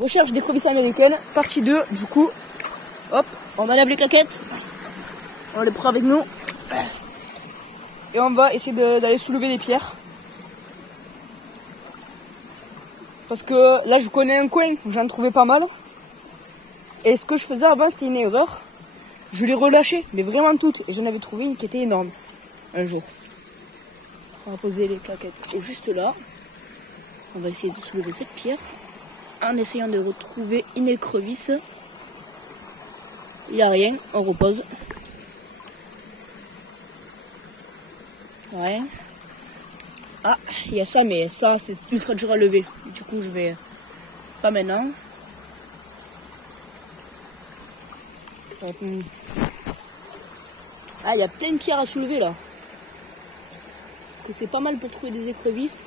Recherche d'écrevisses américaines, partie 2, du coup, hop, on enlève les claquettes, on les prend avec nous, et on va essayer d'aller soulever des pierres. Parce que là je connais un coin, j'en trouvais pas mal, et ce que je faisais avant c'était une erreur, je les relâchais, mais vraiment toutes, et j'en avais trouvé une qui était énorme, un jour. On va poser les claquettes juste là, on va essayer de soulever cette pierre. En essayant de retrouver une écrevisse. Il n'y a rien, on repose. Rien. Ah, il y a ça, mais ça c'est ultra dur à lever. Du coup, je vais pas maintenant. Ah, il y a plein de pierres à soulever là. Que c'est pas mal pour trouver des écrevisses.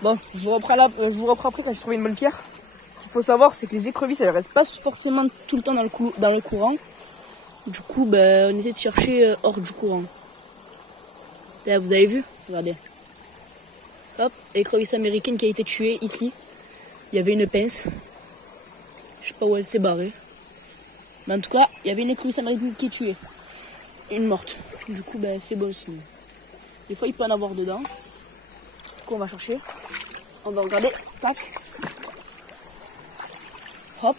Bon, je vous reprends après quand j'ai trouvé une bonne pierre. Ce qu'il faut savoir, c'est que les écrevisses, elles restent pas forcément tout le temps dans le courant. Du coup, on essaie de chercher hors du courant. Là, vous avez vu? Regardez. Hop, écrevisse américaine qui a été tuée ici. Il y avait une pince. Je sais pas où elle s'est barrée. Mais en tout cas, il y avait une écrevisse américaine qui est tuée. Une morte. Du coup, c'est bon signe. Des fois, il peut en avoir dedans. Du coup, on va chercher. On va regarder. Tac. Hop.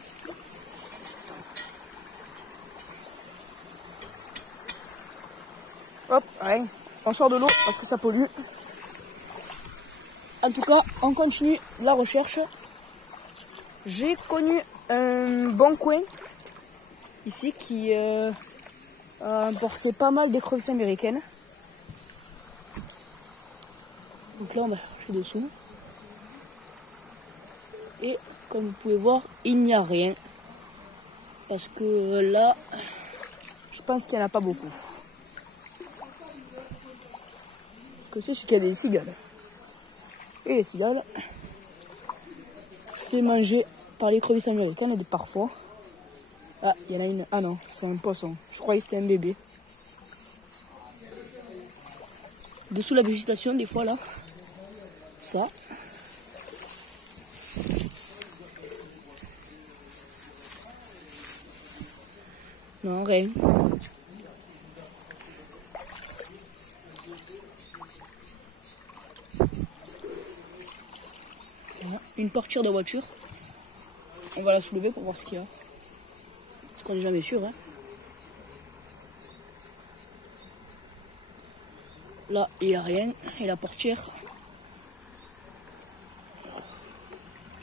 Hop, rien. On sort de l'eau parce que ça pollue. En tout cas, on continue la recherche. J'ai connu un bon coin ici qui a importé pas mal d'écrevisses américaines. Donc là, on va chercher dessous. Et comme vous pouvez voir, il n'y a rien. Parce que là, je pense qu'il n'y en a pas beaucoup. Ce que c'est qu'il y a des cigales. Et les cigales, c'est mangé par l'écrevisse américaine et parfois. Ah, il y en a une. Ah non, c'est un poisson. Je croyais que c'était un bébé. Dessous la végétation, des fois là. Ça. Non, rien. Voilà. Une portière de voiture. On va la soulever pour voir ce qu'il y a. Parce qu'on n'est jamais sûr. Hein. Là, il n'y a rien. Et la portière.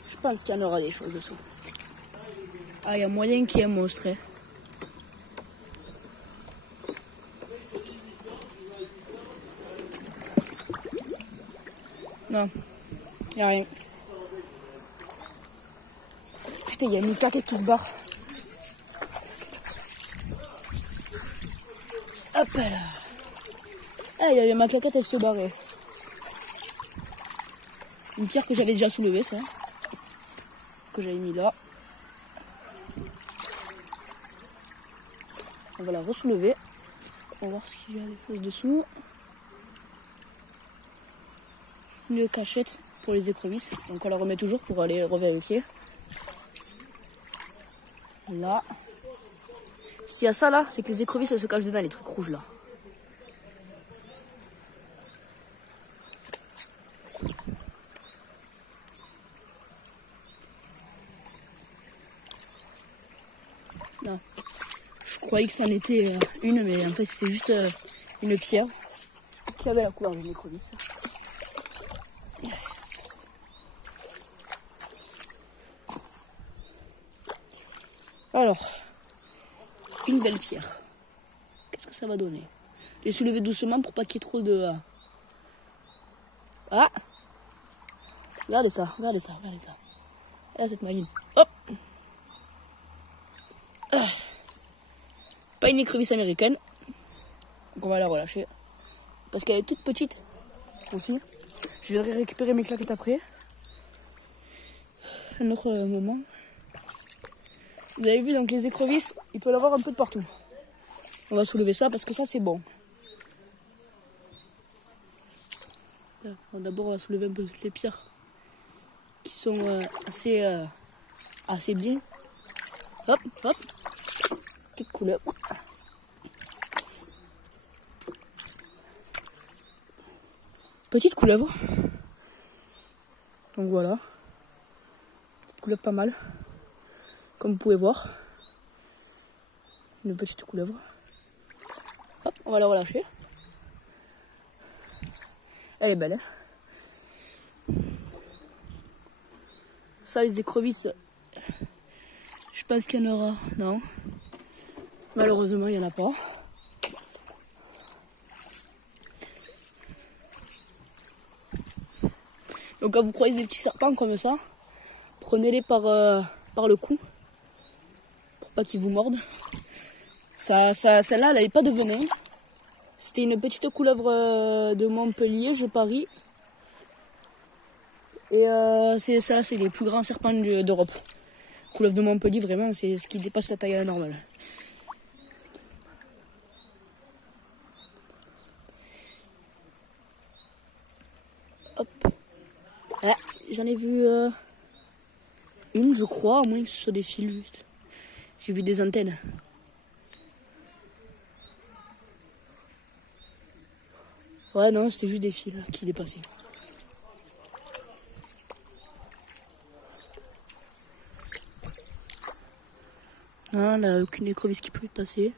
Je pense qu'il y en aura des choses dessous. Ah, il y a moyen qu'il y ait un monstre. Hein. Non, il n'y a rien. Putain, il y a une claquette qui se barre. Hop là. Ah, il y avait ma claquette, elle se barrait. Une pierre que j'avais déjà soulevée, ça. Que j'avais mis là. On va la ressoulever. On va voir ce qu'il y a des choses dessous. Une cachette pour les écrevisses. Donc on la remet toujours pour aller revérifier. Là. S'il y a ça là, c'est que les écrevisses elles se cachent dedans, les trucs rouges là. Non. Je croyais que c'en était une, mais en fait c'était juste une pierre qui avait la couleur d'une écrevisse. Alors, une belle pierre. Qu'est-ce que ça va donner? Je vais soulever doucement pour pas qu'il y ait trop de... Ah! Regardez ça, regardez ça, regardez ça. Regardez cette maline. Hop! Ah. Pas une écrevisse américaine. Donc on va la relâcher. Parce qu'elle est toute petite aussi. Je vais récupérer mes claquettes après. Un autre moment. Vous avez vu, donc les écrevisses, il peut y en avoir un peu de partout. On va soulever ça parce que ça c'est bon. D'abord on va soulever un peu toutes les pierres qui sont assez bien. Hop, hop. Petite couleur. Petite couleuvre. Donc voilà. Petite couleuvre pas mal. Comme vous pouvez voir. Une petite couleuvre. Hop, on va la relâcher. Elle est belle. Hein, ça, les écrevisses. Je pense qu'il y en aura. Non. Malheureusement, il n'y en a pas. Donc quand vous croisez des petits serpents comme ça, prenez-les par le cou pour pas qu'ils vous mordent. Celle-là, elle n'avait pas de venin. C'était une petite couleuvre de Montpellier, je parie. Et c'est ça, c'est les plus grands serpents d'Europe. Couleuvre de Montpellier, vraiment, c'est ce qui dépasse la taille normale. Hop. Ah, j'en ai vu une, je crois, à moins que ce soit des fils juste. J'ai vu des antennes. Ouais, non, c'était juste des fils qui dépassaient. Ah, là, aucune écrevisse qui peut y passer.